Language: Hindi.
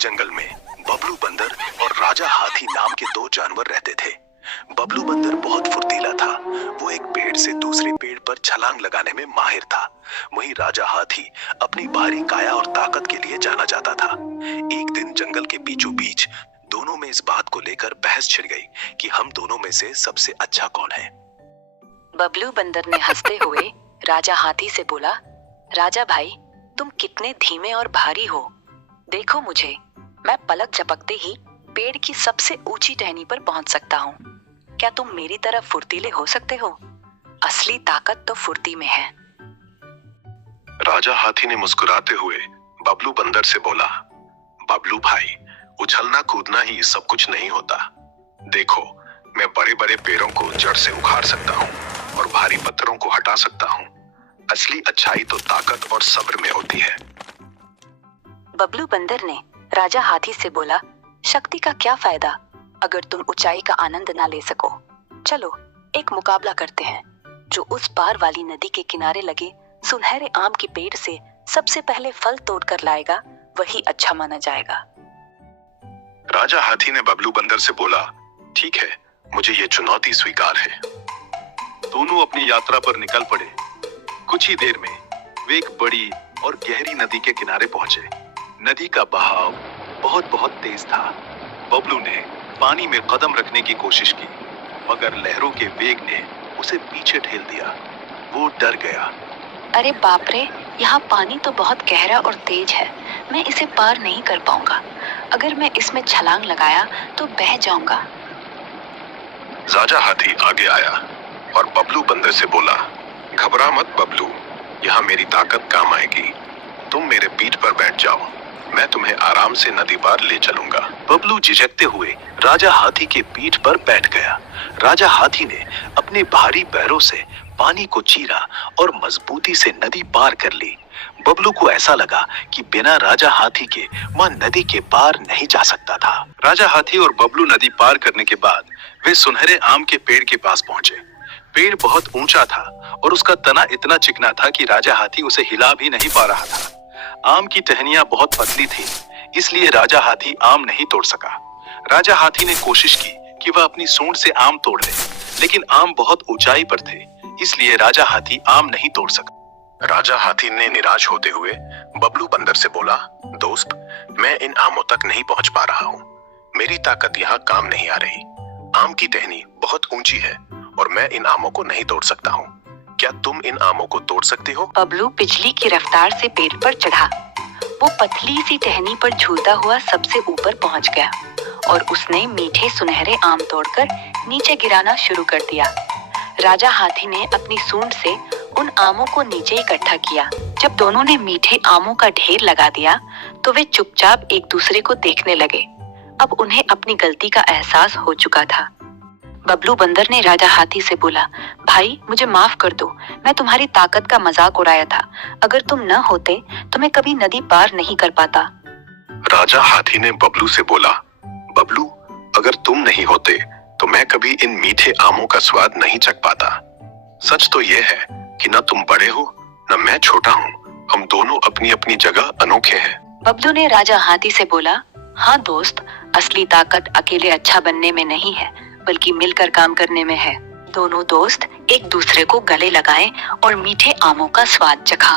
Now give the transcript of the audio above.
जंगल में बबलू बंदर और राजा हाथी नाम के दो जानवर रहते थे। बबलू बंदर बहुत फुर्तीला था। वो एक पेड़ से दूसरे पेड़ पर छलांग लगाने में माहिर था। वहीं राजा हाथी अपनी भारी काया और ताकत के लिए जाना जाता था। एक दिन जंगल के बीचों बीच दोनों में इस बात को लेकर बहस छिड़ गई कि हम दोनों में से सबसे अच्छा कौन है। बबलू बंदर ने हंसते हुए राजा हाथी से बोला, राजा भाई, तुम कितने धीमे और भारी हो। देखो मुझे, मैं पलक झपकते ही पेड़ की सबसे ऊंची टहनी पर पहुंच सकता हूँ। क्या तुम मेरी तरह फुर्तीले हो सकते हो? असली ताकत तो फुर्ती में है। राजा हाथी ने मुस्कुराते हुए बबलू बंदर से बोला, बबलू भाई, उछलना कूदना ही सब कुछ नहीं होता। देखो, मैं बड़े बड़े पेड़ों को जड़ से उखाड़ सकता हूँ और भारी पत्थरों को हटा सकता हूँ। असली अच्छाई तो ताकत और सब्र में होती है। बबलू बंदर ने राजा हाथी से बोला, शक्ति का क्या फायदा अगर तुम ऊंचाई का आनंद ना ले सको। चलो एक मुकाबला करते हैं। जो उस पार वाली नदी के किनारे लगे सुनहरे आम के पेड़ से सबसे पहले फल तोड़ कर लाएगा, वही अच्छा माना जाएगा। राजा हाथी ने बबलू बंदर से बोला, ठीक है, मुझे ये चुनौती स्वीकार है। दोनों अपनी यात्रा पर निकल पड़े। कुछ ही देर में वे एक बड़ी और गहरी नदी के किनारे पहुंचे। नदी का बहाव बहुत बहुत तेज था। बबलू ने पानी में कदम रखने की कोशिश की, मगर लहरों के वेग ने उसे पीछे ढेल दिया। वो डर गया। अरे बाप रे, यहाँ पानी तो बहुत गहरा और तेज है। मैं इसे पार नहीं कर पाऊंगा। अगर मैं इसमें छलांग लगाया तो बह जाऊंगा। राजा हाथी आगे आया और बबलू बंदर से बोला, घबरा मत बबलू, यहाँ मेरी ताकत काम आएगी। तुम मेरे पीठ पर बैठ जाओ, मैं तुम्हें आराम से नदी पार ले चलूंगा। बबलू झिझकते हुए राजा हाथी के पीठ पर बैठ गया। राजा हाथी ने अपने भारी पैरों से पानी को चीरा और मजबूती से नदी पार कर ली। बबलू को ऐसा लगा कि बिना राजा हाथी के वह नदी के पार नहीं जा सकता था। राजा हाथी और बबलू नदी पार करने के बाद वे सुनहरे आम के पेड़ के पास पहुंचे। पेड़ बहुत ऊंचा था और उसका तना इतना चिकना था कि राजा हाथी उसे हिला भी नहीं पा रहा था। आम की टहनियां बहुत पतली थी, इसलिए राजा हाथी आम नहीं तोड़ सका। राजा हाथी ने कोशिश की कि वह अपनी सूंड से आम तोड़ ले, लेकिन आम बहुत ऊंचाई पर थे, इसलिए राजा हाथी आम नहीं तोड़ सका। राजा हाथी ने निराश होते हुए बबलू बंदर से बोला, दोस्त, मैं इन आमों तक नहीं पहुंच पा रहा हूँ। मेरी ताकत यहाँ काम नहीं आ रही। आम की टहनी बहुत ऊंची है और मैं इन आमों को नहीं तोड़ सकता हूँ। क्या तुम इन आमों को तोड़ सकते हो? बबलू बिजली की रफ्तार से पेड़ पर चढ़ा। वो पतली सी टहनी पर झूलता हुआ सबसे ऊपर पहुंच गया और उसने मीठे सुनहरे आम तोड़कर नीचे गिराना शुरू कर दिया। राजा हाथी ने अपनी सूंड से उन आमों को नीचे इकट्ठा किया। जब दोनों ने मीठे आमों का ढेर लगा दिया तो वे चुपचाप एक दूसरे को देखने लगे। अब उन्हें अपनी गलती का एहसास हो चुका था। बबलू बंदर ने राजा हाथी से बोला, भाई, मुझे माफ कर दो, मैं तुम्हारी ताकत का मजाक उड़ाया था। अगर तुम न होते तो मैं कभी नदी पार नहीं कर पाता। राजा हाथी ने बबलू से बोला, बबलू, अगर तुम नहीं होते तो मैं कभी इन मीठे आमों का स्वाद नहीं चख पाता। सच तो यह है कि न तुम बड़े हो न मैं छोटा हूँ। हम दोनों अपनी अपनी जगह अनोखे हैं। बबलू ने राजा हाथी से बोला, हाँ दोस्त, असली ताकत अकेले अच्छा बनने में नहीं है, बल्कि मिलकर काम करने में है। दोनों दोस्त एक दूसरे को गले लगाए और मीठे आमों का स्वाद चखा।